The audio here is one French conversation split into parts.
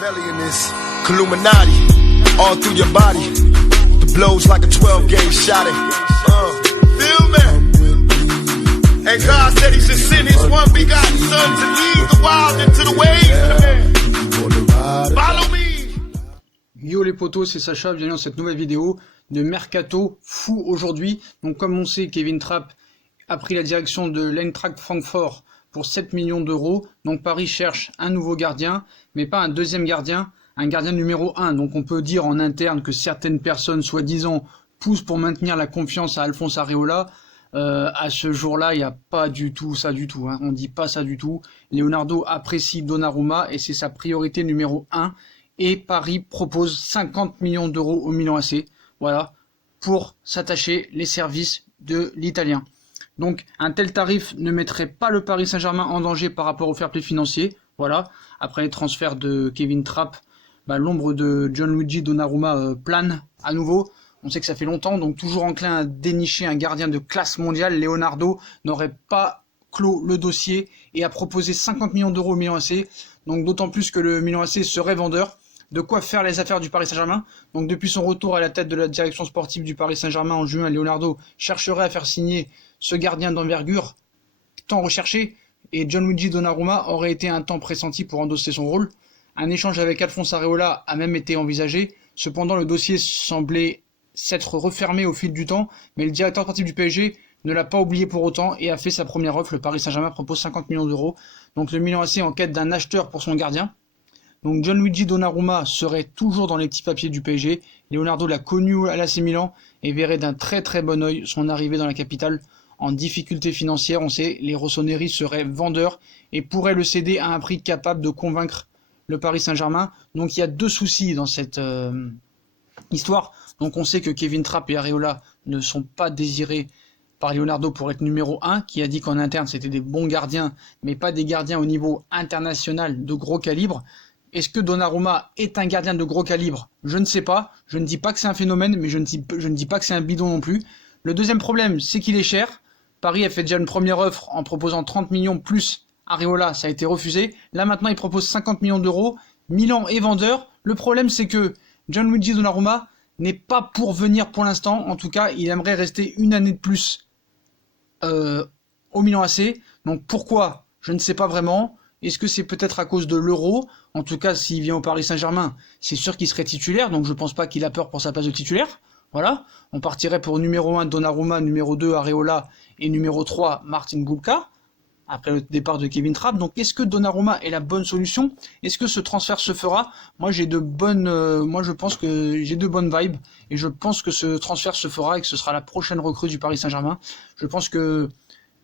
Machiavellian is Illuminati all through your body. The blows like a 12-gauge shot. Feel me? And God said He should send His one begotten Son to lead the wild into the ways. Follow me. Yo les potos, c'est Sacha, bienvenue dans cette nouvelle vidéo de Mercato fou aujourd'hui. Donc comme on sait, Kevin Trapp a pris la direction de l'Eintracht Francfort pour 7 millions d'euros. Donc Paris cherche un nouveau gardien, mais pas un deuxième gardien, un gardien numéro 1. Donc on peut dire en interne que certaines personnes, soi-disant, poussent pour maintenir la confiance à Alphonse Areola. À ce jour-là, il n'y a pas du tout ça du tout. On dit pas ça du tout. Leonardo apprécie Donnarumma et c'est sa priorité numéro 1. Et Paris propose 50 millions d'euros au Milan AC, voilà, pour s'attacher les services de l'Italien. Donc un tel tarif ne mettrait pas le Paris Saint-Germain en danger par rapport au fair play financier, voilà. Après les transferts de Kevin Trapp, l'ombre de Gianluigi Donnarumma plane à nouveau. On sait que ça fait longtemps, donc toujours enclin à dénicher un gardien de classe mondiale. Leonardo n'aurait pas clos le dossier et a proposé 50 millions d'euros au Milan AC. Donc d'autant plus que le Milan AC serait vendeur. De quoi faire les affaires du Paris Saint-Germain. Donc depuis son retour à la tête de la direction sportive du Paris Saint-Germain en juin, Leonardo chercherait à faire signer ce gardien d'envergure tant recherché, et Gianluigi Donnarumma aurait été un temps pressenti pour endosser son rôle. Un échange avec Alphonse Areola a même été envisagé, cependant le dossier semblait s'être refermé au fil du temps, mais le directeur sportif du PSG ne l'a pas oublié pour autant et a fait sa première offre. Le Paris Saint-Germain propose 50 millions d'euros. Donc le Milan AC en quête d'un acheteur pour son gardien. Donc Gianluigi Donnarumma serait toujours dans les petits papiers du PSG. Leonardo l'a connu à l'AC Milan et verrait d'un très très bon œil son arrivée dans la capitale en difficulté financière. On sait, les Rossoneri seraient vendeurs et pourraient le céder à un prix capable de convaincre le Paris Saint-Germain. Donc il y a deux soucis dans cette histoire. Donc on sait que Kevin Trapp et Areola ne sont pas désirés par Leonardo pour être numéro 1, qui a dit qu'en interne c'était des bons gardiens, mais pas des gardiens au niveau international de gros calibre. Est-ce que Donnarumma est un gardien de gros calibre? Je ne sais pas. Je ne dis pas que c'est un phénomène, mais je ne dis pas que c'est un bidon non plus. Le deuxième problème, c'est qu'il est cher. Paris a fait déjà une première offre en proposant 30 millions plus Areola, ça a été refusé. Là maintenant, il propose 50 millions d'euros. Milan est vendeur. Le problème, c'est que Gianluigi Donnarumma n'est pas pour venir pour l'instant. En tout cas, il aimerait rester une année de plus au Milan AC. Donc pourquoi? Je ne sais pas vraiment. Est-ce que c'est peut-être à cause de l'euro? En tout cas, s'il vient au Paris Saint-Germain, c'est sûr qu'il serait titulaire, donc je pense pas qu'il a peur pour sa place de titulaire. Voilà, on partirait pour numéro 1 Donnarumma, numéro 2 Areola et numéro 3 Martin Gulka, après le départ de Kevin Trapp. Donc est-ce que Donnarumma est la bonne solution? Est-ce que ce transfert se fera? Moi je pense que j'ai de bonnes vibes, et je pense que ce transfert se fera et que ce sera la prochaine recrue du Paris Saint-Germain. Je pense que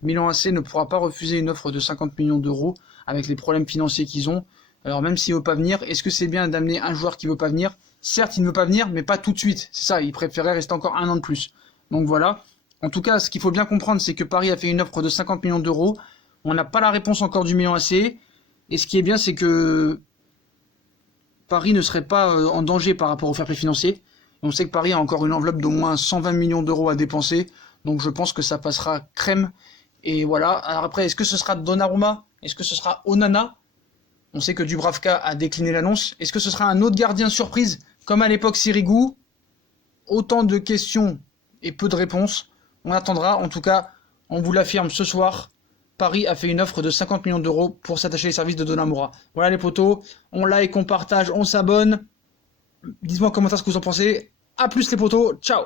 Milan AC ne pourra pas refuser une offre de 50 millions d'euros avec les problèmes financiers qu'ils ont. Alors même s'il ne veut pas venir, est-ce que c'est bien d'amener un joueur qui ne veut pas venir? Certes, il ne veut pas venir, mais pas tout de suite. C'est ça, il préférait rester encore un an de plus. Donc voilà. En tout cas, ce qu'il faut bien comprendre, c'est que Paris a fait une offre de 50 millions d'euros. On n'a pas la réponse encore du Milan AC. Et ce qui est bien, c'est que Paris ne serait pas en danger par rapport au fair play financier. On sait que Paris a encore une enveloppe d'au moins 120 millions d'euros à dépenser. Donc je pense que ça passera crème. Et voilà. Alors après, est-ce que ce sera Donnarumma? Est-ce que ce sera Onana? On sait que Dubravka a décliné l'annonce. Est-ce que ce sera un autre gardien surprise, comme à l'époque Sirigu? Autant de questions et peu de réponses. On attendra. En tout cas, on vous l'affirme ce soir, Paris a fait une offre de 50 millions d'euros pour s'attacher les services de Donnarumma. Voilà les potos. On like, on partage, on s'abonne. Dites-moi en commentaire ce que vous en pensez. A plus les potos. Ciao.